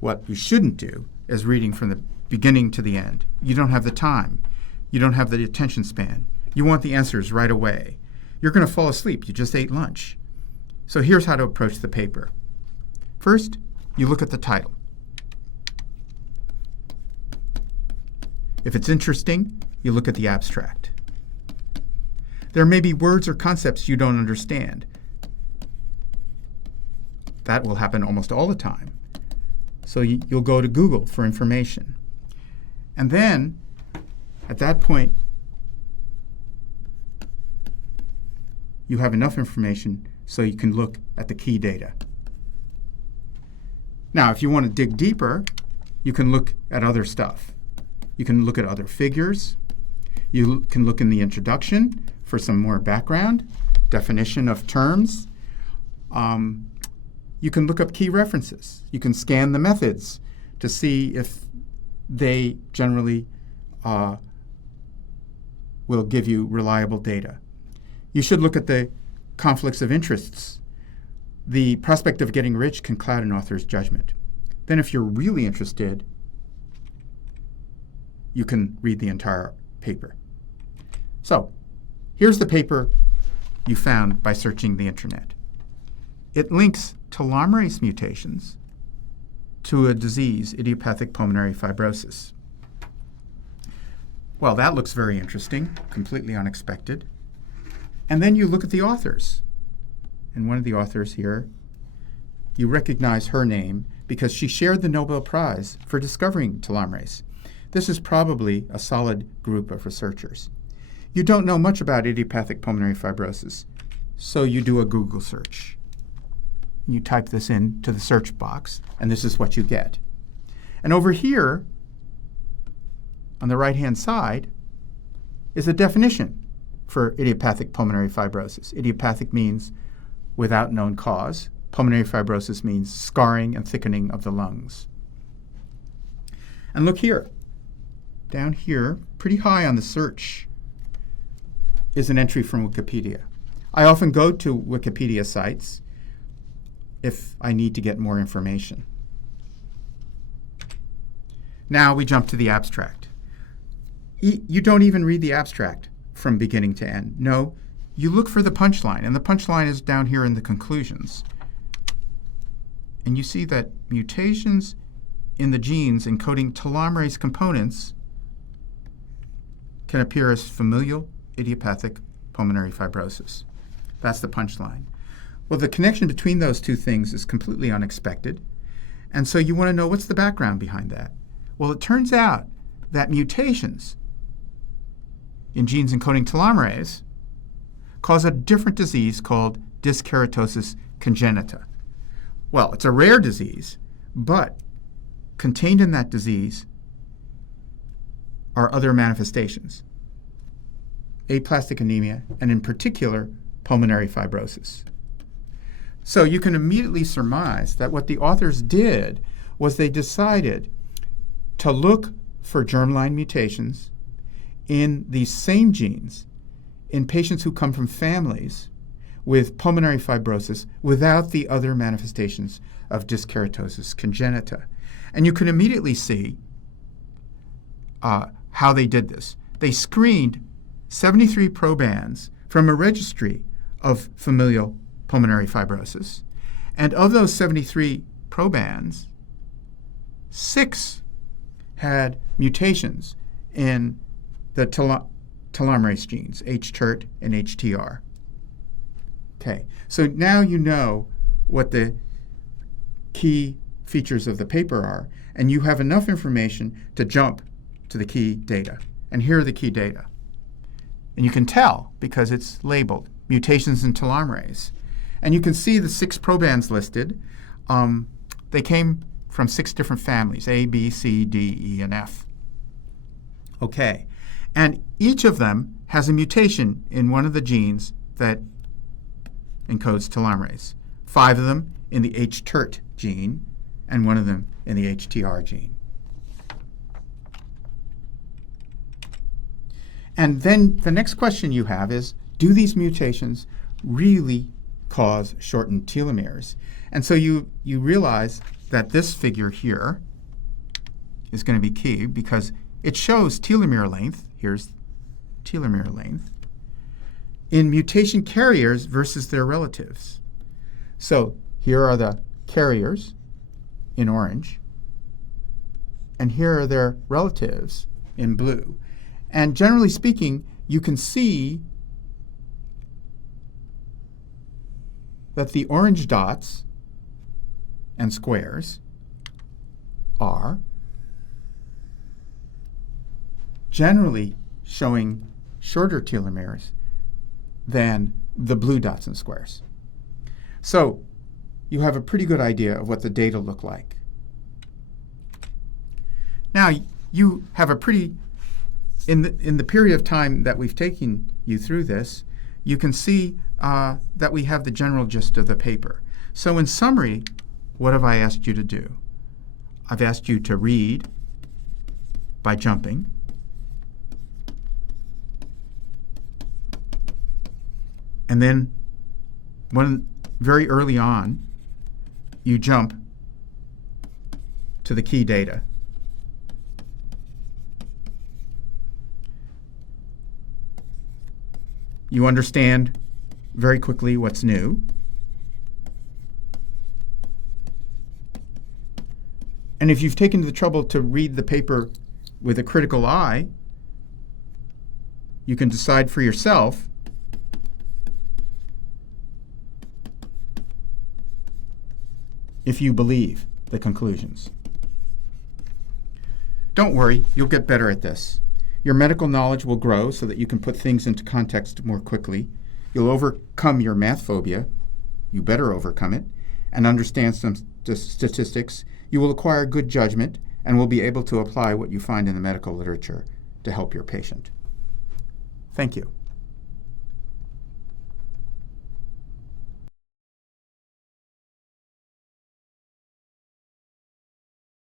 What you shouldn't do is reading from the beginning to the end. You don't have the time. You don't have the attention span. You want the answers right away. You're going to fall asleep. You just ate lunch. So here's how to approach the paper. First, you look at the title. If it's interesting, you look at the abstract. There may be words or concepts you don't understand. That will happen almost all the time. So you'll go to Google for information. And then, at that point, you have enough information so you can look at the key data. Now, if you want to dig deeper, you can look at other stuff. You can look at other figures. You can look in the introduction for some more background, definition of terms. You can look up key references. You can scan the methods to see if they generally will give you reliable data. You should look at the conflicts of interests. The prospect of getting rich can cloud an author's judgment. Then if you're really interested, you can read the entire paper. So here's the paper you found by searching the internet. It links telomerase mutations to a disease, idiopathic pulmonary fibrosis. Well, that looks very interesting, completely unexpected. And then you look at the authors. And one of the authors here, you recognize her name because she shared the Nobel Prize for discovering telomerase. This is probably a solid group of researchers. You don't know much about idiopathic pulmonary fibrosis, so you do a Google search. You type this into the search box, and this is what you get. And over here, on the right-hand side, is a definition for idiopathic pulmonary fibrosis. Idiopathic means without known cause. Pulmonary fibrosis means scarring and thickening of the lungs. And look here. Down here, pretty high on the search, is an entry from Wikipedia. I often go to Wikipedia sites if I need to get more information. Now we jump to the abstract. You don't even read the abstract from beginning to end. No, you look for the punchline, and the punchline is down here in the conclusions. And you see that mutations in the genes encoding telomerase components can appear as familial idiopathic pulmonary fibrosis. That's the punchline. Well, the connection between those two things is completely unexpected. And so you want to know, what's the background behind that? Well, it turns out that mutations in genes encoding telomerase cause a different disease called dyskeratosis congenita. Well, it's a rare disease, but contained in that disease are other manifestations, aplastic anemia, and in particular, pulmonary fibrosis. So you can immediately surmise that what the authors did was they decided to look for germline mutations in these same genes in patients who come from families with pulmonary fibrosis without the other manifestations of dyskeratosis congenita. And you can immediately see how they did this. They screened 73 probands from a registry of familial pulmonary fibrosis. And of those 73 probands, 6 had mutations in the telomerase genes, HTERT and HTR. Okay, so now you know what the key features of the paper are, and you have enough information to jump to the key data. And here are the key data. And you can tell because it's labeled mutations in telomerase. And you can see the 6 probands listed. They came from 6 different families, A, B, C, D, E, and F. Okay, and each of them has a mutation in one of the genes that encodes telomerase. 5 of them in the HTERT gene, and 1 of them in the HTR gene. And then the next question you have is, do these mutations really cause shortened telomeres? And so you realize that this figure here is going to be key because it shows telomere length. Here's telomere length in mutation carriers versus their relatives. So here are the carriers in orange, and here are their relatives in blue. And generally speaking, you can see that the orange dots and squares are generally showing shorter telomeres than the blue dots and squares. So you have a pretty good idea of what the data look like. Now you have a pretty, in the period of time that we've taken you through this, you can see that we have the general gist of the paper. So in summary, what have I asked you to do? I've asked you to read by jumping. And then very early on, you jump to the key data. You understand very quickly what's new. And if you've taken the trouble to read the paper with a critical eye, you can decide for yourself if you believe the conclusions. Don't worry, you'll get better at this. Your medical knowledge will grow so that you can put things into context more quickly. You'll overcome your math phobia. You better overcome it, and understand some statistics. You will acquire good judgment and will be able to apply what you find in the medical literature to help your patient. Thank you.